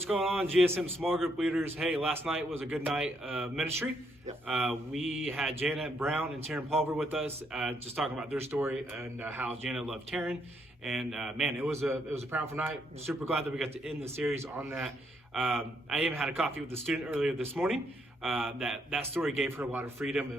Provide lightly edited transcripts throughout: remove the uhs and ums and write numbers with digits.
What's going on, GSM small group leaders? Hey, last night was a good night of ministry. We had Janet Brown and Taryn Pulver with us, just talking about their story and how Janet loved Taryn. And man, it was a powerful night. Super glad that we got to end the series on that. I even had a coffee with the student earlier this morning. That story gave her a lot of freedom.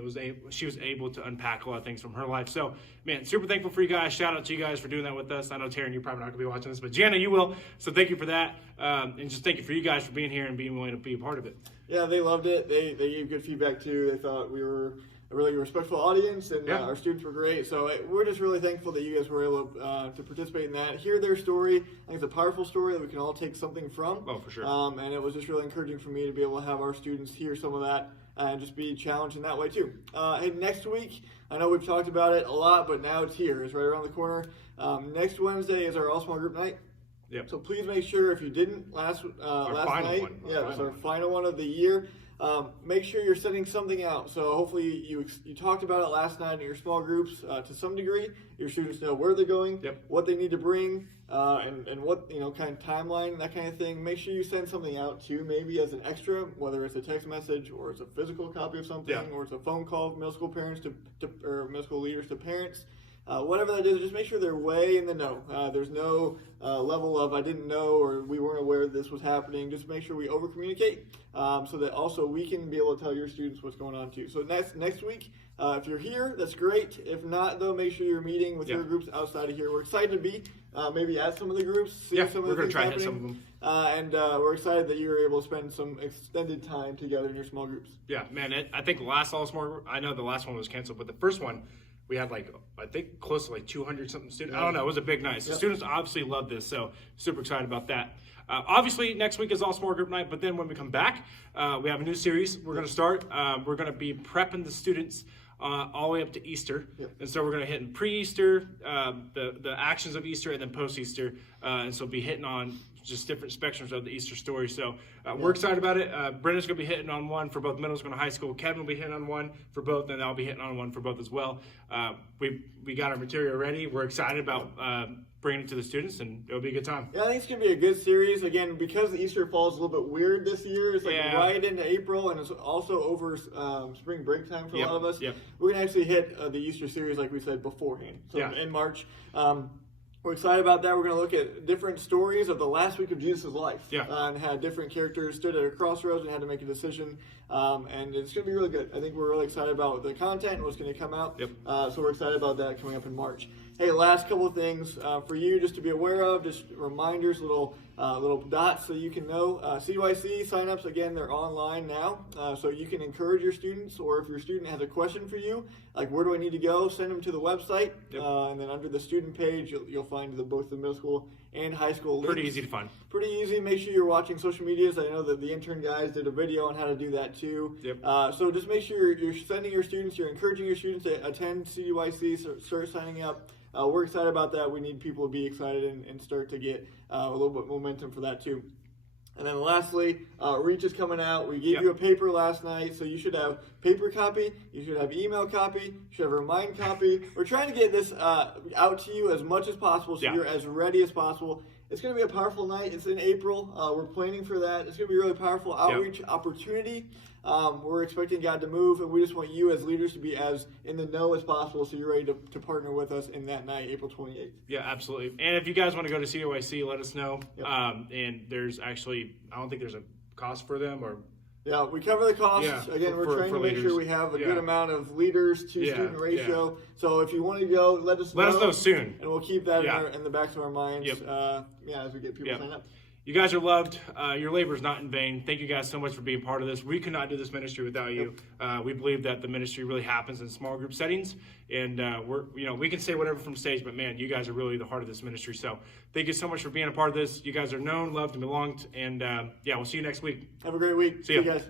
She was able to unpack a lot of things from her life. So, man, super thankful for you guys. Shout out to you guys for doing that with us. I know, Taryn, you're probably not going to be watching this, but Jana, you will. So thank you for that. And just thank you for you guys for being here and being willing to be a part of it. Yeah, they loved it. They gave good feedback, too. They thought we were a really respectful audience, and our students were great. So we're just really thankful that you guys were able to participate in that, hear their story. I think it's a powerful story that we can all take something from. Oh, for sure. And it was just really encouraging for me to be able to have our students hear some of that and just be challenged in that way too. And next week, I know we've talked about it a lot, but now it's here. It's right around the corner. Next Wednesday is our all small group night. Yep. So please make sure, if you didn't last night, it's our final one of the year. Make sure you're setting something out. So hopefully you talked about it last night in your small groups to some degree. Your students know where they're going, what they need to bring, and what kind of timeline, that kind of thing. Make sure you send something out too, maybe as an extra, whether it's a text message or it's a physical copy of something, or it's a phone call from middle school parents or middle school leaders to parents. Whatever that is, just make sure they're way in the know. There's no level of I didn't know or we weren't aware this was happening. Just make sure we over communicate so that also we can be able to tell your students what's going on too. So next week, if you're here, that's great. If not, though, make sure you're meeting with your groups outside of here. We're excited to be maybe at some of the groups, see some of the things happening. Some of them. And we're excited that you were able to spend some extended time together in your small groups. Yeah, man, I think the last all small, I know the last one was canceled, but the first one, we had I think close to 200 something students. I don't know, it was a big night. So students obviously love this, so super excited about that. Obviously, next week is all small group night, but then when we come back, we have a new series we're going to start. We're going to be prepping the students all the way up to Easter. And so we're going to hit in pre-Easter, the actions of Easter, and then post-Easter. And so we'll be hitting on just different spectrums of the Easter story. So we're excited about it. Brenda's going to be hitting on one for both middle school and high school. Kevin will be hitting on one for both, and I'll be hitting on one for both as well. We got our material ready. We're excited about bringing it to the students, and it'll be a good time. Yeah, I think it's going to be a good series. Again, because the Easter falls a little bit weird this year, it's right into April, and it's also over spring break time for a lot of us. We're going to actually hit the Easter series, like we said, beforehand. So in March. We're excited about that. We're going to look at different stories of the last week of Jesus' life. And how different characters stood at a crossroads and had to make a decision. And it's going to be really good. I think we're really excited about the content and what's going to come out. So we're excited about that coming up in March. Hey, last couple of things for you just to be aware of, just reminders, little dots so you can know. CYC signups, again, they're online now. So you can encourage your students, or if your student has a question for you, like where do I need to go, send them to the website. And then under the student page, you'll find both the middle school and high school links. Pretty easy to find. Pretty easy. Make sure you're watching social medias. I know that the intern guys did a video on how to do that too. So just make sure you're sending your students, you're encouraging your students to attend CYC, start signing up. We're excited about that. We need people to be excited and start to get a little bit momentum for that too. And then lastly, Reach is coming out. We gave you a paper last night, so you should have paper copy, you should have email copy, you should have Remind copy. We're trying to get this out to you as much as possible so you're as ready as possible. It's going to be a powerful night. It's in April. We're planning for that. It's going to be a really powerful outreach opportunity. We're expecting God to move, and we just want you as leaders to be as in the know as possible so you're ready to partner with us in that night, April 28th. Yeah, absolutely. And if you guys want to go to COIC, let us know. And there's actually, I don't think there's a cost for them or... Yeah, we cover the costs. Again, we're trying to make sure we have a good amount of leaders to student ratio. So if you want to go, let us know. Let us know soon. And we'll keep that in the backs of our minds as we get people signed up. You guys are loved. Your labor is not in vain. Thank you guys so much for being part of this. We could not do this ministry without you. We believe that the ministry really happens in small group settings, and we can say whatever from stage, but man, you guys are really the heart of this ministry. So thank you so much for being a part of this. You guys are known, loved, and belonged, and we'll see you next week. Have a great week. See you guys.